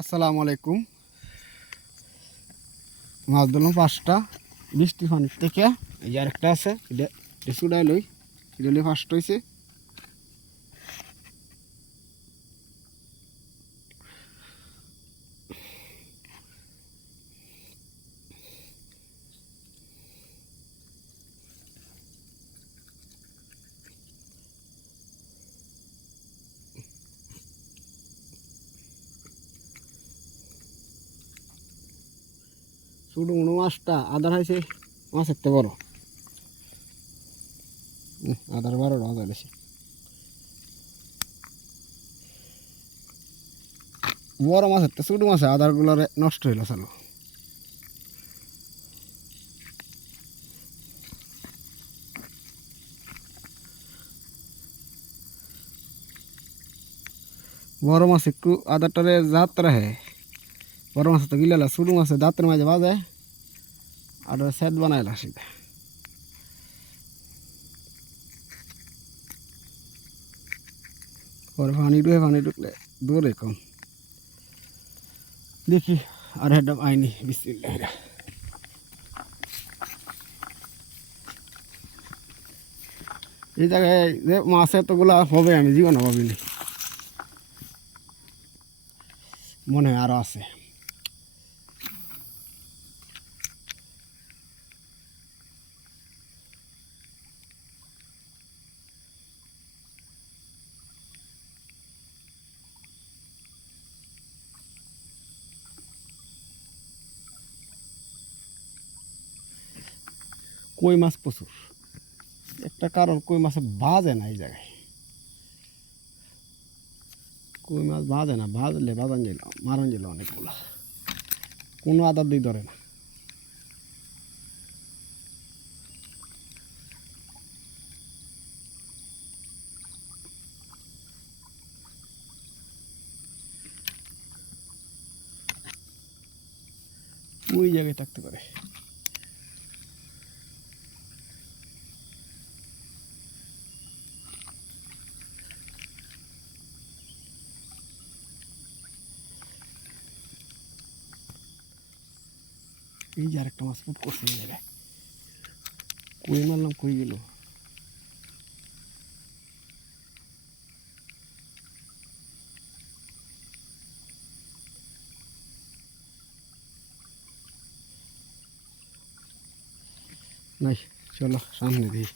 আসসালামু আলাইকুম। মাছ ধরলাম পাঁচটা। বৃষ্টি ফান থেকে এই যে আরেকটা আছে, এটা চুড়াই লই। এটা ফার্স্ট হয়েছে ছোটো মনো মাছটা আদার হয়েছে মাছ একটা বড়। আদার বারো আদার হয়েছে বড় মাছ একটা, ছোটো মাছ আদার গুলারে নষ্ট হইল চালো। বড় মাছ একটু আদারটারে যাত্রা হ্যাঁ বড় মাছ তো গিলালা ছোটো মাছে দাঁতের মাঝে বাজে। আর সেট বানাইলা সেটা পরে পানি ঢুকে পানি ঢুকলে দৌড়ে কম। দেখি আর একটা আইনি বিসমিল্লাহ এই জায়গায় যে মাছ এতগুলা হবে আমি জীবনে ভাবিনি। মনে হয় আরও আছে। কই মাছ প্রচুর। একটা কারণ, কই মাছে বাজে না এই জায়গায়। কই মাছ বাজে না বাজলে বাজান গেল মারান গেল অনেকগুলো। কোনো আদার দিয়ে ধরে না। ওই জায়গায় থাকতে পারে। এই যে আরেকটা মাছ খুব করছে এই জায়গায়। কই মারলাম, কই গেল? নাই চলো সামনে দিই